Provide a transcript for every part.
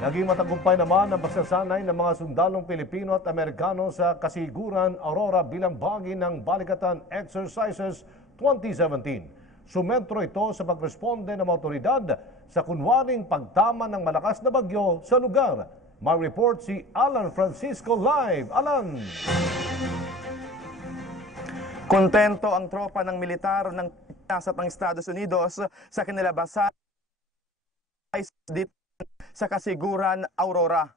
Naging matagumpay naman ang pagsasanay ng mga sundalong Pilipino at Amerikano sa Kasiguran Aurora bilang bahagi ng Balikatan Exercises 2017. Sumentro ito sa pagresponde ng mga otoridad sa kunwaring pagtama ng malakas na bagyo sa lugar. Mag-report si Alan Francisco live. Alan! Kontento ang tropa ng militar ng Pinas at ng Estados Unidos sa kinalabasan dito sa Kasiguran Aurora.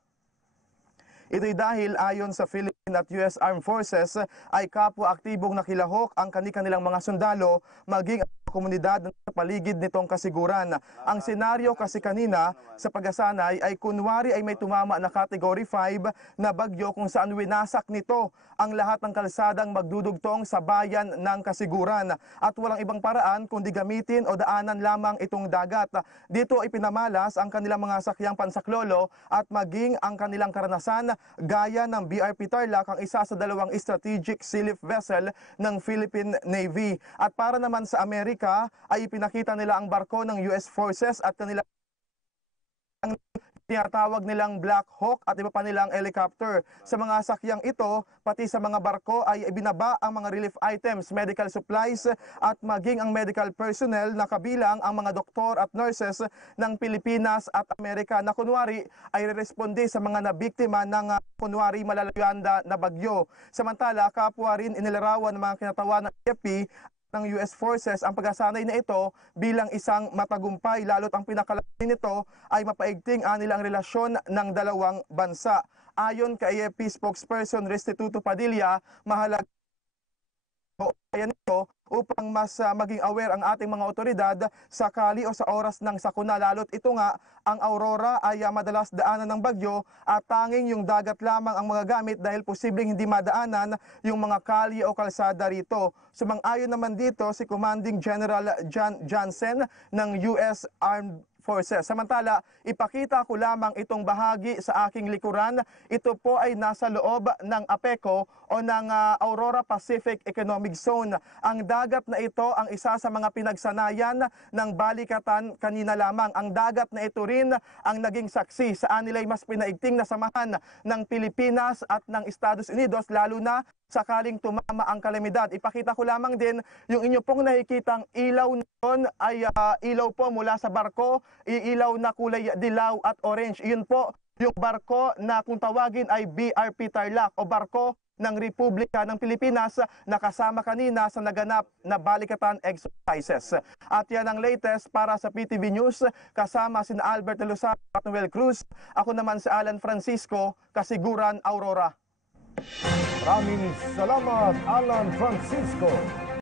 Ito'y dahil ayon sa Philippine at US Armed Forces ay kapwa aktibong nakilahok ang kanilang mga sundalo maging ang komunidad sa paligid nitong kasiguran. Ang senaryo kasi kanina sa pagsasanay ay kunwari ay may tumama na Category 5 na bagyo kung saan winasak nito ang lahat ng kalsadang magdudugtong sa bayan ng kasiguran at walang ibang paraan kundi gamitin o daanan lamang itong dagat. Dito ay pinamalas ang kanilang mga sakyang pansaklolo at maging ang kanilang karanasan gaya ng BRP Tarlac, ang isa sa dalawang strategic sealift vessel ng Philippine Navy. At para naman sa Amerika ay ipinakita nila ang barko ng US Forces at kanilang tinatawag nilang Black Hawk at iba pa nilang helicopter. Sa mga sakyang ito, pati sa mga barko ay ibinaba ang mga relief items, medical supplies at maging ang medical personnel na kabilang ang mga doktor at nurses ng Pilipinas at Amerika na kunwari ay responde sa mga nabiktima ng kunwari malalayuan na bagyo. Samantala, kapwa rin inilarawan ng mga kinatawan ng AFP ng US Forces ang pagsasanay na ito bilang isang matagumpay, lalo't ang pinakalain nito ay mapaigting nilang relasyon ng dalawang bansa. Ayon kay AFP spokesperson Restituto Padilla, mahalaga nito upang mas maging aware ang ating mga otoridad sakali o sa oras ng sakuna, lalo't ito nga ang Aurora ay madalas daanan ng bagyo at tanging yung dagat lamang ang mga gamit dahil posibleng hindi madaanan yung mga kalye o kalsada rito. Sumang-ayon naman dito si Commanding General John Johnson ng US Armed Forces. Samantala, ipakita ko lamang itong bahagi sa aking likuran. Ito po ay nasa loob ng APECO o ng Aurora Pacific Economic Zone. Ang dagat na ito ang isa sa mga pinagsanayan ng balikatan kanina lamang. Ang dagat na ito rin ang naging saksi sa nila'y mas pinaigting na samahan ng Pilipinas at ng Estados Unidos, lalo na sakaling tumama ang kalamidad. Ipakita ko lamang din yung inyo pong nakikitang ilaw noon ay ilaw po mula sa barko, ilaw na kulay dilaw at orange. Iyon po yung barko na kung tawagin ay BRP Tarlac o barko ng Republika ng Pilipinas na kasama kanina sa naganap na Balikatan Exercises. At yan ang latest para sa PTV News kasama sina Albert de Lozano at Noel Cruz. Ako naman si Alan Francisco, Kasiguran Aurora. Maraming salamat, Alan Francisco.